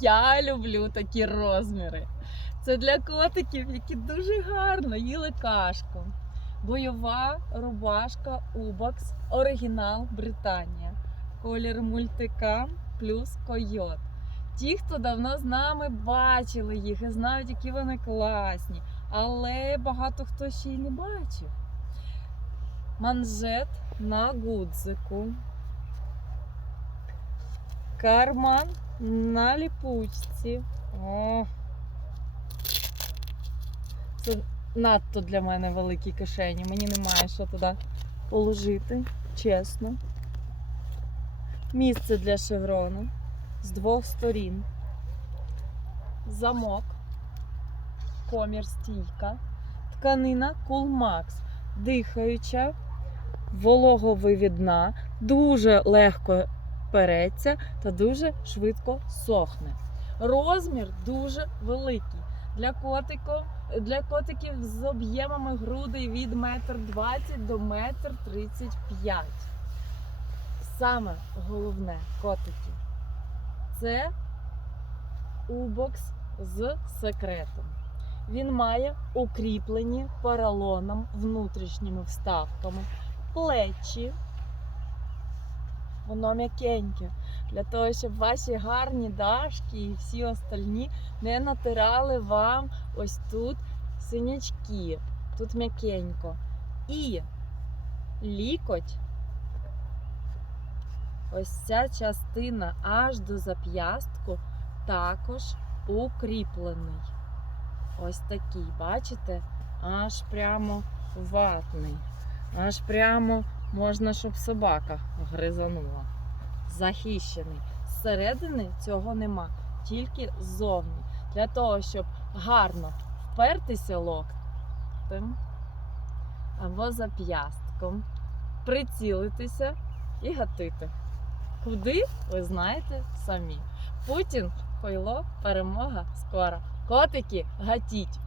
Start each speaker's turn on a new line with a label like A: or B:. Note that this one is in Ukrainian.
A: Я люблю такі розміри. Це для котиків, які дуже гарно їли кашку. Бойова рубашка Убакс, оригінал Британія. Колір мультикам плюс койот. Ті, хто давно з нами бачили їх і знають, які вони класні. Але багато хто ще й не бачив. Манжет на гудзику. Карман на ліпучці. О. Це надто для мене великі кишені. Мені немає що туди положити, чесно. Місце для шеврону з двох сторін. Замок, комір стійка, тканина Max, дихаюча, вологовивідна, дуже легко переться та дуже швидко сохне. Розмір дуже великий. Для котику, для котиків з об'ємами грудей від 1,20 м до 1,35 м. Саме головне котики це убокс з секретом. Він має укріплені поролоном внутрішніми вставками плечі. Воно м'якеньке. Для того, щоб ваші гарні дашки і всі остальні не натирали вам ось тут синячки. Тут м'якенько. І лікоть, ось ця частина аж до зап'ястку також укріплений. Ось такий, бачите? Аж прямо ватний. Аж прямо можна, щоб собака гризанула. Захищений. Зсередини цього нема, тільки ззовні. Для того, щоб гарно впертися локтем або зап'ястком, прицілитися і гатити. Куди, ви знаєте самі. Путін, хойло, перемога скоро. Котики, гатіть!